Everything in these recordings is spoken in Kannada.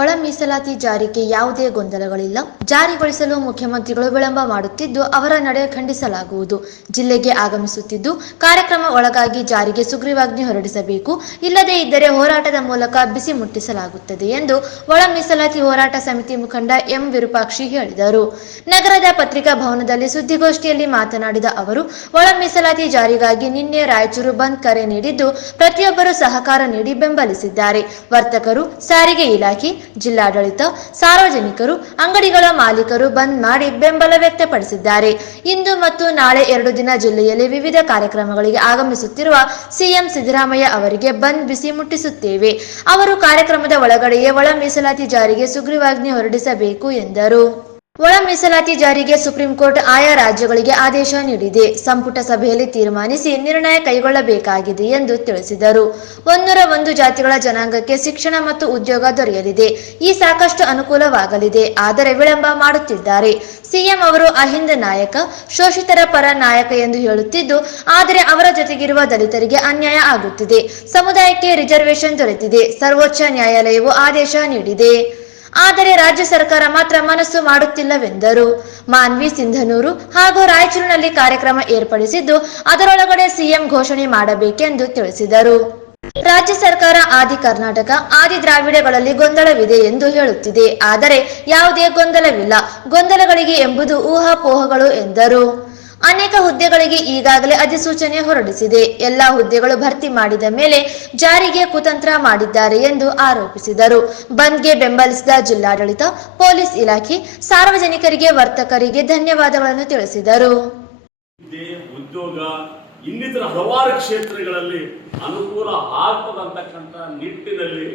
ಒಳ ಮೀಸಲಾತಿ ಜಾರಿಗೆ ಯಾವುದೇ ಗೊಂದಲಗಳಿಲ್ಲ. ಜಾರಿಗೊಳಿಸಲು ಮುಖ್ಯಮಂತ್ರಿಗಳು ವಿಳಂಬ ಮಾಡುತ್ತಿದ್ದು ಅವರ ನಡೆ ಖಂಡಿಸಲಾಗುವುದು. ಜಿಲ್ಲೆಗೆ ಆಗಮಿಸುತ್ತಿದ್ದು ಕಾರ್ಯಕ್ರಮ ಒಳಗಾಗಿ ಜಾರಿಗೆ ಸುಗ್ರೀವಾಜ್ಞೆ ಹೊರಡಿಸಬೇಕು, ಇಲ್ಲದೇ ಇದ್ದರೆ ಹೋರಾಟದ ಮೂಲಕ ಬಿಸಿ ಮುಟ್ಟಿಸಲಾಗುತ್ತದೆ ಎಂದು ಒಳ ಮೀಸಲಾತಿ ಹೋರಾಟ ಸಮಿತಿ ಮುಖಂಡ ಎಂ ವಿರೂಪಾಕ್ಷಿ ಹೇಳಿದರು. ನಗರದ ಪತ್ರಿಕಾ ಭವನದಲ್ಲಿ ಸುದ್ದಿಗೋಷ್ಠಿಯಲ್ಲಿ ಮಾತನಾಡಿದ ಅವರು, ಒಳ ಮೀಸಲಾತಿ ಜಾರಿಗಾಗಿ ನಿನ್ನೆ ರಾಯಚೂರು ಬಂದ್ ಕರೆ ನೀಡಿದ್ದು ಪ್ರತಿಯೊಬ್ಬರು ಸಹಕಾರ ನೀಡಿ ಬೆಂಬಲಿಸಿದ್ದಾರೆ. ವರ್ತಕರು, ಸಾರಿಗೆ ಇಲಾಖೆ, ಜಿಲ್ಲಾಡಳಿತ, ಸಾರ್ವಜನಿಕರು, ಅಂಗಡಿಗಳ ಮಾಲೀಕರು ಬಂದ್ ಮಾಡಿ ಬೆಂಬಲ ವ್ಯಕ್ತಪಡಿಸಿದ್ದಾರೆ. ಇಂದು ಮತ್ತು ನಾಳೆ 2 ದಿನ ಜಿಲ್ಲೆಯಲ್ಲಿ ವಿವಿಧ ಕಾರ್ಯಕ್ರಮಗಳಿಗೆ ಆಗಮಿಸುತ್ತಿರುವ ಸಿಎಂ ಸಿದ್ದರಾಮಯ್ಯ ಅವರಿಗೆ ಬಂದ್ ಬಿಸಿ ಮುಟ್ಟಿಸುತ್ತೇವೆ. ಅವರು ಕಾರ್ಯಕ್ರಮದ ಒಳಗಡೆಯೇ ಒಳ ಮೀಸಲಾತಿ ಜಾರಿಗೆ ಸುಗ್ರೀವಾಜ್ಞೆ ಹೊರಡಿಸಬೇಕು ಎಂದರು. ಒಳ ಮೀಸಲಾತಿ ಜಾರಿಗೆ ಸುಪ್ರೀಂ ಕೋರ್ಟ್ ಆಯಾ ರಾಜ್ಯಗಳಿಗೆ ಆದೇಶ ನೀಡಿದೆ. ಸಂಪುಟ ಸಭೆಯಲ್ಲಿ ತೀರ್ಮಾನಿಸಿ ನಿರ್ಣಯ ಕೈಗೊಳ್ಳಬೇಕಾಗಿದೆ ಎಂದು ತಿಳಿಸಿದರು. 101 ಜಾತಿಗಳ ಜನಾಂಗಕ್ಕೆ ಶಿಕ್ಷಣ ಮತ್ತು ಉದ್ಯೋಗ ದೊರೆಯಲಿದೆ. ಈ ಸಾಕಷ್ಟು ಅನುಕೂಲವಾಗಲಿದೆ. ಆದರೆ ವಿಳಂಬ ಮಾಡುತ್ತಿದ್ದಾರೆ. ಸಿಎಂ ಅವರು ಅಹಿಂದ ನಾಯಕ, ಶೋಷಿತರ ಪರ ನಾಯಕ ಎಂದು ಹೇಳುತ್ತಿದ್ದು, ಆದರೆ ಅವರ ಜೊತೆಗಿರುವ ದಲಿತರಿಗೆ ಅನ್ಯಾಯ ಆಗುತ್ತಿದೆ. ಸಮುದಾಯಕ್ಕೆ ರಿಸರ್ವೇಶನ್ ದೊರೆತಿದೆ. ಸರ್ವೋಚ್ಚ ನ್ಯಾಯಾಲಯವು ಆದೇಶ ನೀಡಿದೆ. ಆದರೆ ರಾಜ್ಯ ಸರ್ಕಾರ ಮಾತ್ರ ಮನಸ್ಸು ಮಾಡುತ್ತಿಲ್ಲವೆಂದರು. ಮಾನ್ವಿ, ಸಿಂಧನೂರು ಹಾಗೂ ರಾಯಚೂರಿನಲ್ಲಿ ಕಾರ್ಯಕ್ರಮ ಏರ್ಪಡಿಸಿದ್ದು ಅದರೊಳಗಡೆ ಸಿಎಂ ಘೋಷಣೆ ಮಾಡಬೇಕೆಂದು ತಿಳಿಸಿದರು. ರಾಜ್ಯ ಸರ್ಕಾರ ಆದಿ ಕರ್ನಾಟಕ, ಆದಿ ದ್ರಾವಿಡಗಳಲ್ಲಿ ಗೊಂದಲವಿದೆ ಎಂದು ಹೇಳುತ್ತಿದೆ. ಆದರೆ ಯಾವುದೇ ಗೊಂದಲವಿಲ್ಲ. ಗೊಂದಲಗಳಿಗೆ ಎಂಬುದು ಊಹಾಪೋಹಗಳು ಎಂದರು. ಅನೇಕ ಹುದ್ದೆಗಳಿಗೆ ಈಗಾಗಲೇ ಅಧಿಸೂಚನೆ ಹೊರಡಿಸಿದೆ. ಎಲ್ಲಾ ಹುದ್ದೆಗಳು ಭರ್ತಿ ಮಾಡಿದ ಮೇಲೆ ಜಾರಿಗೆ ಕುತಂತ್ರ ಮಾಡಿದ್ದಾರೆ ಎಂದು ಆರೋಪಿಸಿದರು. ಬಂದ್ಗೆ ಬೆಂಬಲಿಸಿದ ಜಿಲ್ಲಾಡಳಿತ, ಪೊಲೀಸ್ ಇಲಾಖೆ, ಸಾರ್ವಜನಿಕರಿಗೆ, ವರ್ತಕರಿಗೆ ಧನ್ಯವಾದಗಳನ್ನು ತಿಳಿಸಿದರು. ಉದ್ಯೋಗ ಇನ್ನಿತರ ಹಲವಾರು ಕ್ಷೇತ್ರಗಳಲ್ಲಿ ಅನುಕೂಲ ಆಗ್ತದಂತಕ್ಕಂಥ ನಿಟ್ಟಿನಲ್ಲಿ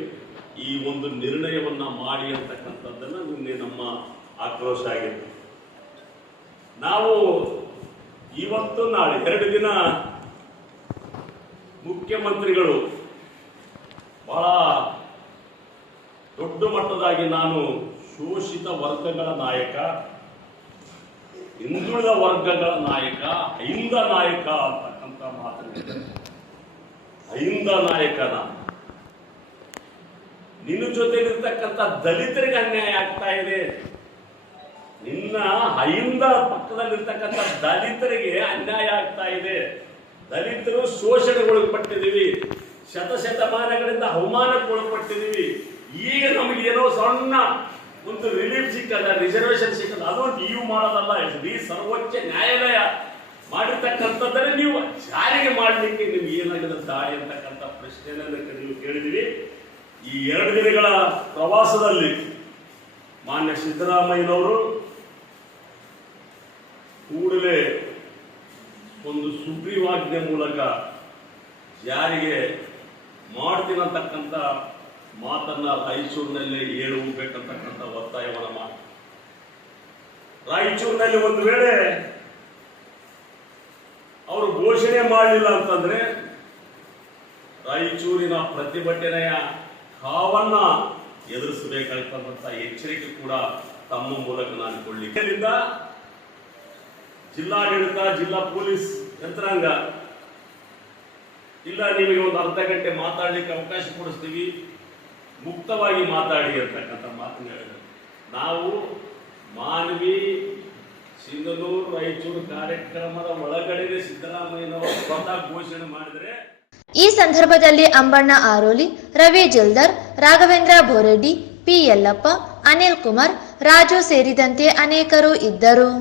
ಈ ಒಂದು ನಿರ್ಣಯವನ್ನ ಮಾಡಿ ಅಂತಕ್ಕಂಥದ್ದನ್ನ ನಿನ್ನೆ ನಮ್ಮ ಆಕ್ರೋಶ ಆಗಿದೆ. ನಾವು ಇವತ್ತು ನಾಳೆ 2 ದಿನ ಮುಖ್ಯಮಂತ್ರಿಗಳು ಬಹಳ ದೊಡ್ಡ ಮಟ್ಟದಾಗಿ ನಾನು ಶೋಷಿತ ವರ್ಗಗಳ ನಾಯಕ, ಹಿಂದುಳಿದ ವರ್ಗಗಳ ನಾಯಕ, ಅಹಿಂದ ನಾಯಕ ಅಂತಕ್ಕಂಥ ಮಾತನಾಡಿದ್ದಾರೆ. ಅಹಿಂದ ನಾಯಕನ ನಿನ್ನ ಜೊತೆಲಿರ್ತಕ್ಕಂಥ ದಲಿತರಿಗೆ ಅನ್ಯಾಯ ಆಗ್ತಾ ಇದೆ. ನಿನ್ನ ಅಹಿಂದ ಪಕ್ಕದಲ್ಲಿರ್ತಕ್ಕಂಥ ದಲಿತರಿಗೆ ಅನ್ಯಾಯ ಆಗ್ತಾ ಇದೆ. ದಲಿತರು ಶೋಷಣೆಗೊಳಪಟ್ಟಿದ್ದೀವಿ, ಶತಶತಮಾನಗಳಿಂದ ಅವಮಾನಕ್ಕೊಳಪಟ್ಟಿದ್ದೀವಿ. ಈಗ ನಮಗೆ ಏನೋ ಸಣ್ಣ ಒಂದು ರಿಲೀಫ್ ಸಿಕ್ಕದ, ರಿಸರ್ವೇಶನ್ ಸಿಕ್ಕದ, ಅದು ನೀವು ಮಾಡೋದಲ್ಲ. ಈ ಸರ್ವೋಚ್ಚ ನ್ಯಾಯಾಲಯ ಮಾಡಿರ್ತಕ್ಕಂಥದ್ದನ್ನೇ ನೀವು ಜಾರಿಗೆ ಮಾಡಲಿಕ್ಕೆ ನಿಮ್ಗೆ ಏನಾಗಿದೆ ದಾಳಿ ಅಂತಕ್ಕಂಥ ಪ್ರಶ್ನೆಯನ್ನು ನೀವು ಕೇಳಿದಿರಿ. ಈ 2 ದಿನಗಳ ಪ್ರವಾಸದಲ್ಲಿ ಮಾನ್ಯ ಸಿದ್ದರಾಮಯ್ಯನವರು ಕೂಡಲೇ ಒಂದು ಸುಗ್ರೀವಾಜ್ಞೆ ಮೂಲಕ ಜಾರಿಗೆ ಮಾಡ್ತೀನಂತಕ್ಕಂಥ ಮಾತನ್ನ ರಾಯಚೂರಿನಲ್ಲಿ ಹೇಳಬೇಕಂತಕ್ಕಂಥ ಒತ್ತಾಯವನ್ನು ಮಾಡಿ, ರಾಯಚೂರಿನಲ್ಲಿ ಒಂದು ವೇಳೆ ಅವರು ಘೋಷಣೆ ಮಾಡಲಿಲ್ಲ ಅಂತಂದ್ರೆ ರಾಯಚೂರಿನ ಪ್ರತಿಭಟನೆಯ ಕಾವನ್ನ ಎದುರಿಸಬೇಕಾಗ್ತಕ್ಕಂಥ ಎಚ್ಚರಿಕೆ ಕೂಡ ತಮ್ಮ ಮೂಲಕ ನಾನು ಕೊಡ್ಲಿಕ್ಕೆ ಜಿಲ್ಲಾಡಳಿತ, ಜಿಲ್ಲಾ ಪೊಲೀಸ್ ಯಂತ್ರಾಂಗ, ಇಲ್ಲ ನಿಮಗೆ ಒಂದು ಅರ್ಧ ಗಂಟೆ ಮಾತಾಡಲಿಕ್ಕೆ ಅವಕಾಶ ಕೊಡಿಸ್ತೀವಿ, ಮುಕ್ತವಾಗಿ ಮಾತಾಡಿ ಅಂತಕ್ಕಂಥ ಮಾತನ್ನು ಹೇಳಿದರು. ನಾವು ಮಾನ್ವಿ, ಸಿಂಧನೂರು, ರಾಯಚೂರು ಕಾರ್ಯಕ್ರಮದ ಒಳಗಡೆ ಸಿದ್ದರಾಮಯ್ಯನವರು ಸ್ವತಃ ಘೋಷಣೆ ಮಾಡಿದರೆ. ಈ ಸಂದರ್ಭದಲ್ಲಿ ಅಂಬಣ್ಣ ಆರೋಲಿ, ರವಿ ಜಲ್ದರ್, ರಾಘವೇಂದ್ರ ಬೋರೆಡ್ಡಿ, ಪಿ ಯಲ್ಲಪ್ಪ, ಅನಿಲ್ ಕುಮಾರ್, ರಾಜು ಸೇರಿದಂತೆ ಅನೇಕರು ಇದ್ದರು.